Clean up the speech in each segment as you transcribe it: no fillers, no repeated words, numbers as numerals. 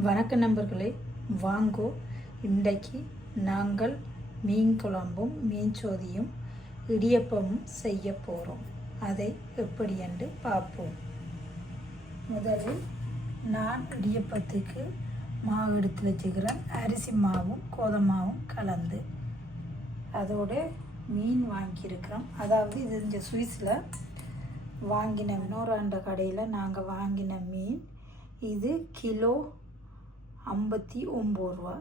வணக்க நண்பர்களே, வாங்கோ. இன்றைக்கு நாங்கள் மீன் குழம்பும் மீன் சோதியும் இடியப்பமும் செய்ய போகிறோம். அதை எப்படி என்று பார்ப்போம். முதலில் நான் இடியப்பத்துக்கு மாவு எடுத்து வச்சுக்கிறேன். அரிசி மாவும் கோதுமாவும் கலந்து அதோடு மீன் வாங்கியிருக்கிறோம். அதாவது இது இந்த சுவிஸில் வாங்கின இன்னொரு கடையில் நாங்கள் வாங்கின மீன். இது கிலோ 59 ரூபா.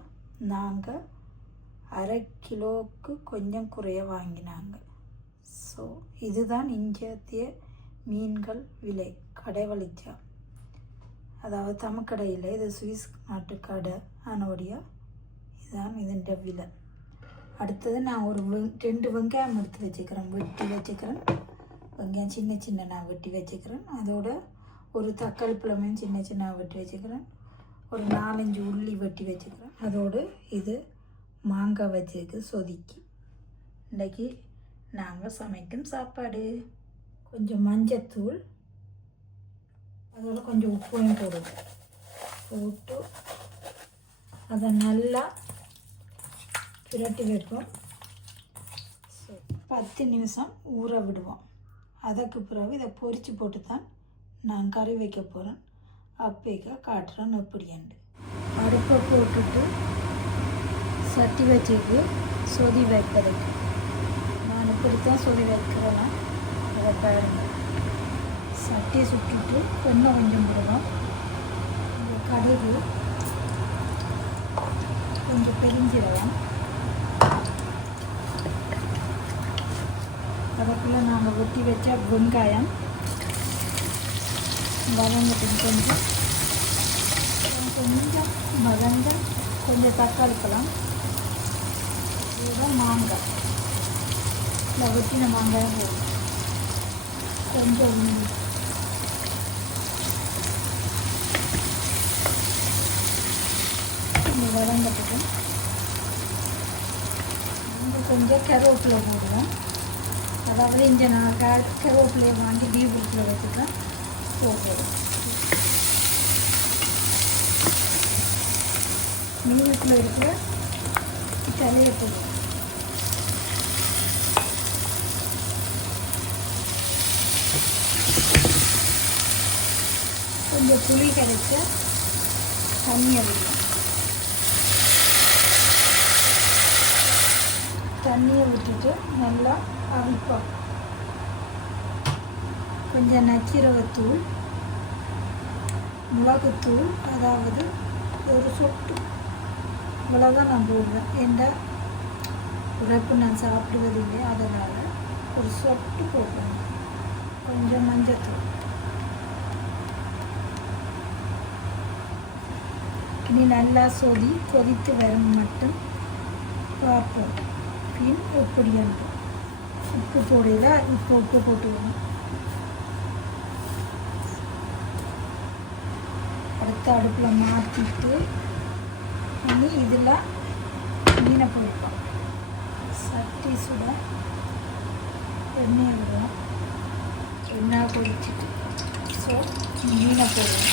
நாங்கள் அரை கிலோவுக்கு கொஞ்சம் குறைய வாங்கினாங்க. ஸோ இதுதான் இந்தியத்திய மீன்கள் விலை. கடை வலிச்சா, அதாவது தமிழ்கடையில் இது சுவிஸ் நாட்டு கடை ஆனோடியா. இதுதான் இதன் விலை. அடுத்தது நான் ஒரு 2 வெங்காயம் எடுத்து வச்சுக்கிறேன், வெட்டி வச்சுக்கிறேன். வெங்காயம் சின்ன சின்ன நான் வெட்டி வச்சுக்கிறேன். அதோட ஒரு தக்காளி பழமையும் சின்ன சின்ன வெட்டி வச்சுக்கிறேன். ஒரு 4-5 உள்ளி வெட்டி வச்சுக்கிறேன். அதோடு இது மாங்காய் வச்சுருக்கு சொதிக்கி. இன்றைக்கி நாங்கள் சமைக்கும் சாப்பாடு. கொஞ்சம் மஞ்சத்தூள், அதோட கொஞ்சம் உப்பையும் போட்டு அதை நல்லா பிரட்டி வைப்போம். 10 நிமிஷம் ஊற விடுவோம். அதுக்கு பிறகு இதை பொரித்து போட்டு தான் நான் கறி வைக்க போகிறேன். அப்பேக்க காட்டுறேன் எப்படிண்டு. அடுப்பை போட்டுட்டு சட்டி வச்சுக்கு சொதி வைப்பதுக்கு நான் இப்படித்தான் சொதி வைக்கிறேன்னா அதை பாருங்கள். சட்டி சுட்டுட்டு எண்ணெய் கொஞ்சம் போடுவோம். இந்த கடுகு கொஞ்சம் பெரிஞ்சிடலாம். அதுக்குள்ளே நாங்கள் வெட்டி வச்சா வெங்காயம் வதங்கட்டும். கொஞ்சம் வதங்க கொஞ்சம் தக்காளி பழம், இதுதான் மாங்காய். இல்லை வெட்டின மாங்காயம் போடும். கொஞ்சம் வதங்கட்டும். கொஞ்சம் கருவேப்பிலை போடுவோம். அதாவது இங்கே நான் கருவேப்பிலையை வாங்கி டீபுரத்தில் வச்சுட்டேன். போடுவோம். மீனுக்குள்ளே இருக்கிற தலையை போடுவோம். கொஞ்சம் புளி கரைச்ச தண்ணியை விடுவோம். தண்ணியை விட்டுட்டு நல்லா அவிப்போம். கொஞ்சம் நச்சீரகத்தூள், மிளகுத்தூள், அதாவது ஒரு சொட்டு மிளகா நான் போடுவேன். எந்த உரைப்பு நான் சாப்பிடுவதில்லை, அதனால் ஒரு சொட்டு போடுவேன். கொஞ்சம் மஞ்சத்தூள். இனி நல்லா கொதித்து வரும் மட்டும் பார்ப்போம். பின் எப்படி என்று உப்பு போடல, இப்போ உப்பு போட்டுக்கணும். அடுத்த அடுப்பில் மாற்றிட்டு இனி இதில் மீனை போடுவோம். சட்டி சுட எண்ணெயை விடுவோம். எண்ணெய் கொதிச்சுட்டு ஸோ மீனை போடுவோம்.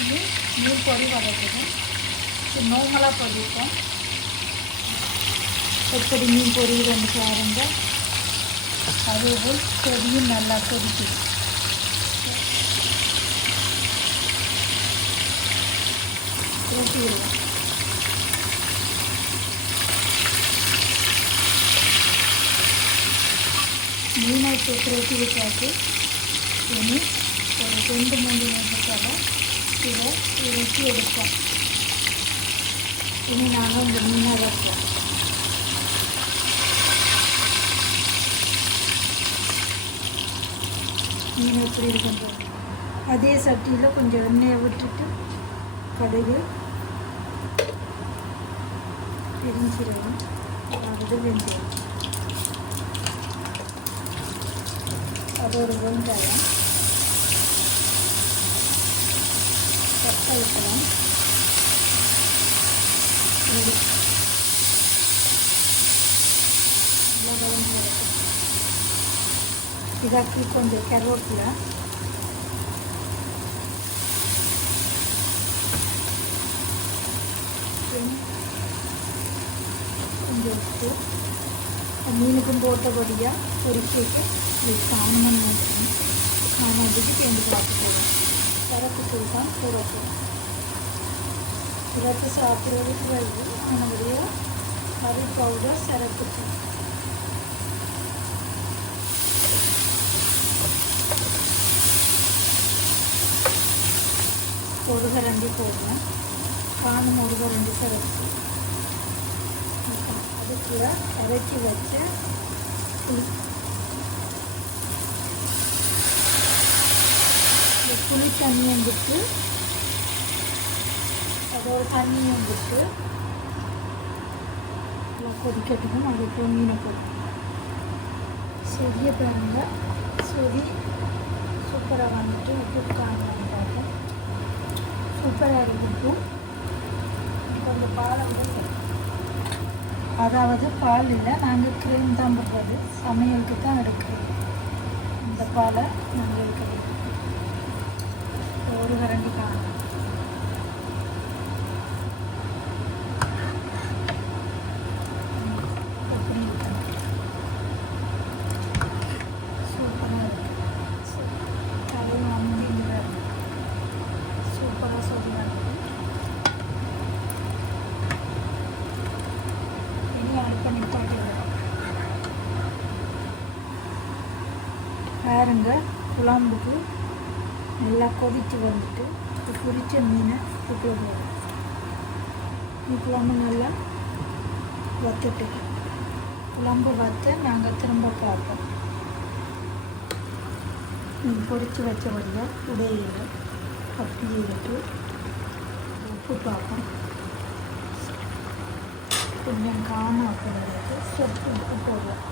இனி மீன் பொடி வதக்கணும். நார்மலாக பொடிப்போம். எப்படி மீன் பொரியுதுன்னு பாருங்க. அதுவும் கொதியும் நல்லா கொதிக்குது. ஊற்றிடுவோம். மீனை ஊற்றி விட்டாச்சு. இனி ஒரு 2-3 நிமிஷத்தில் இதை ஊற்றி எடுப்போம். இனி நாங்கள் இந்த மீனை வைப்போம். மீன் எப்படி இருக்குன்னு அதே சட்டியில் கொஞ்சம் எண்ணெயை விட்டுட்டு கடுகு, பெருஞ்சீரகம், அதாவது வெந்தயம், அதோட வெங்காயம், தக்காளி பழம், ಇದಕ್ಕೆ கொஞ்சம் கருவேப்பிலை, கொஞ்சம் உப்பு மீனுக்கும் போட்டபடியாக பொரிச்சிட்டு இது காணணும் நினைக்கிறேன். காணாதுக்கு சேர்ந்து பார்த்துக்கலாம். சரக்கு தூள் தான் போடணும். சரக்கு சாப்பிட்றதுக்கு வருது ஆனபடியாக கறி பவுடர் சரக்கு தூள் ஒரு கரண்டி போடுவேன். காணும் ஒரு கரண்டி சரக்கு அதுக்குள்ள அரைச்சி வச்ச புளி தண்ணியும் விட்டு அதோட தண்ணியும் விட்டு கொதிக்கட்டுக்கும் அதுக்குள்ள மீனை போடும். செடியை பாருங்க செடி சூப்பராக வந்துட்டு உப்பு காணலான்னு பார்ப்போம். சூப்பராக இருக்கும். கொஞ்சம் பாலை வந்து அதாவது பால் இல்லை, நாங்கள் க்ரீம் தான் போடுறது. சமையலுக்கு தான் எடுக்கிறது. இந்த பாலை நாங்கள் எடுக்கிறது. ஒரு கரண்டி காணும். எப்படி இருக்கணும் சூப்பராக இருக்குது. கரையும் அம்மிங்கிற சூப்பராக சூப்பராக இருக்குது. அடுப்பை நிப்பாட்டி விடுறோம். பாருங்க குழம்புக்கு நல்லா கொதித்து வந்துட்டு பொரிச்ச மீனை உப்பு போடுறோம். குழம்பு நல்லா வத்துட்டு குழம்பு வற்ற நாங்கள் திரும்ப பார்ப்போம். பொரித்து வச்சபடியாக உடையில அப்படியே விட்டு உப்பு பார்ப்போம். கொஞ்சம் காணும் அப்படிங்கிறது சொட்டு உப்பு போடுவோம்.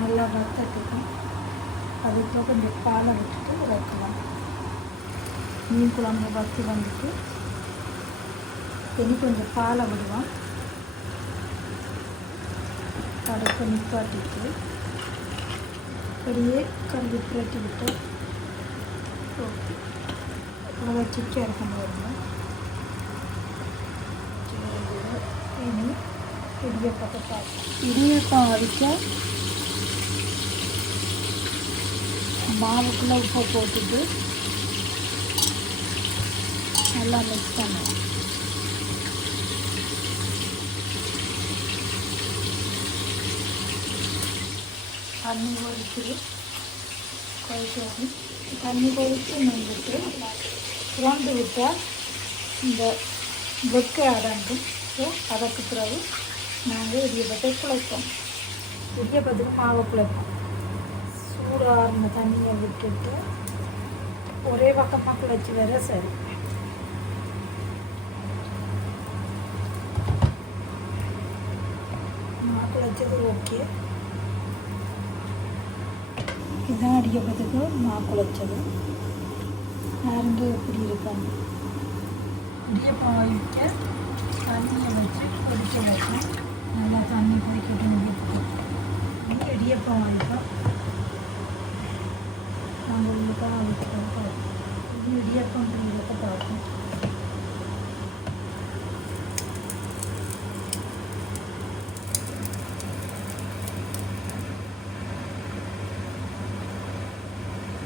நல்லா வத்தட்டுக்கும் அதுக்குள்ள கொஞ்சம் பாலை விட்டுட்டு இறக்கலாம். மீன் குழம்பு வற்றி வந்துட்டு இனி கொஞ்சம் பாலை விடுவோம். அடுப்பை நிப்பாட்டிட்டு அப்படியே கல்வி புரட்டி விட்டு அவ்வளோ சிக்கா இருக்கும் பாருங்க. இனி இடியப்பத்தை பார்ப்போம். இடியப்பம் அடிக்க மாவுக்குள்ளே உப்பை போட்டுட்டு நல்லா மிக்ஸ் பண்ணுவோம். தண்ணி கொதிச்சு கொதிக்கணும். தண்ணி கொதித்து வந்துட்டு புரண்டு விட்டால் இந்த வெக்க அடங்கும். ஸோ அதற்கு பிறகு நாங்கள் இடியப்பத்தை குழைப்போம். இடியப்பத்துக்கு மாவை குழைப்போம். சூடான தண்ணியை விட்டுட்டு ஒரே பக்கமாக குழைச்சி வர சரி. மாவு குழைச்சது ஓகே. இதுதான் இடியப்பத்துக்கு மாவு குழைச்சது. யாருங்க எப்படி இருக்காங்க. இடியப்பம் வைக்க தண்ணியை வச்சு கொதிக்க வைப்போம். நல்லா தண்ணி கொதிக்கிட்டு இடியப்பம் வைப்போம். நாங்கள் உள்ளுக்காக வைக்கிறோம். இது இடியப்பம் பிள்ளைகளுக்கு பார்ப்போம்.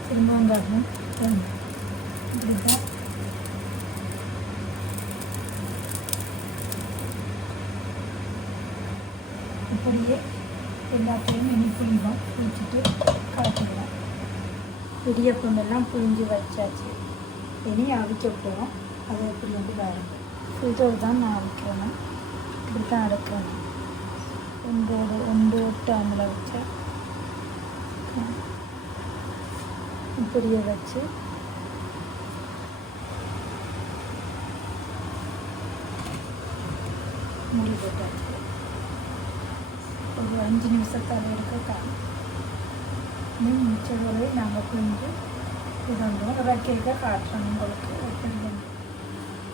திரும்பவும் காட்டணும். இப்படிதான் இப்படியே எல்லாத்தையும் இனி புளிவோம். புளிச்சுட்டு கலக்கிடுவோம். இடியப்பம் எல்லாம் புளிஞ்சு வச்சாச்சு. இனி அவிக்க போகிறோம். அதை எப்படி வந்து பாருங்க. ஃபில்டர் தான் நான் அவிக்கணும். இப்படி தான் அடைக்கணும். ஒன்று டைமில் வச்சா இப்படியே வச்சு மூடி போட்டாச்சு. ஒரு 5 நிமிஷத்தால் எடுக்கத்தான் மிச்சவரை நாங்கள் புரிஞ்சு இதோம் இறக்கிக்க காட்டுறோம் உங்களுக்கு.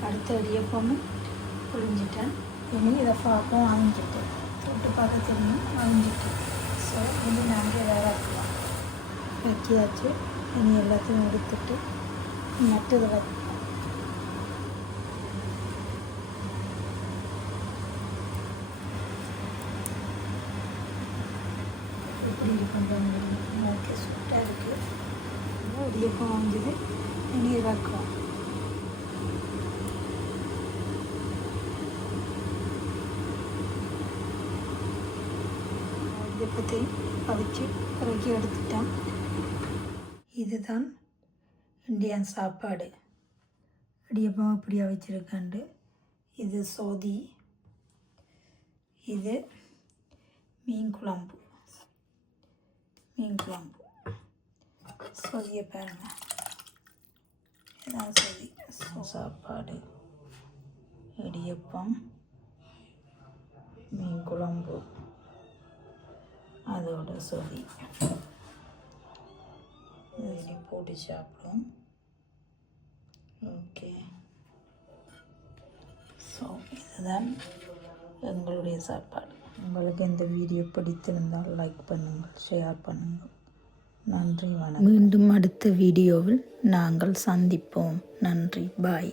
அடுத்த இடியப்பமும் புரிஞ்சிட்டேன். இனி இதை பார்ப்போம். அவிஞ்சிட்டு தொட்டு பார்க்க தெரியும். அவிஞ்சிட்டு. ஸோ இது நாங்கள் இதை இறக்கலாம். வைக்க வதக்கியாச்சு. இனி எல்லாத்தையும் எடுத்துட்டு மற்றதை எப்படி இருக்கும். ஓகே, சூப்பராக இருக்குது. இடியப்பம் வந்தது. இனி இறக்கும். இடியப்பத்தை அவிச்சு இறக்கி எடுத்துட்டேன். இதுதான் இந்தியன் சாப்பாடு. இடியப்பம் இப்படி அவிச்சிருக்காண்டு. இது சோதி. இது மீன் குழம்பு. சோதியை பாருங்க. இதுதான் சோதி. சாப்பாடு, இடியப்பம், மீன் குழம்பு, அதோட சோதி. இதில் போட்டு சாப்பிடும். ஓகே, ஸோ இதுதான் எங்களுடைய சாப்பாடு. உங்களுக்கு இந்த வீடியோ பிடித்திருந்தால் லைக் பண்ணுங்கள், ஷேர் பண்ணுங்கள். நன்றி, வணக்கம். மீண்டும் அடுத்த வீடியோவில் நாங்கள் சந்திப்போம். நன்றி, பாய்.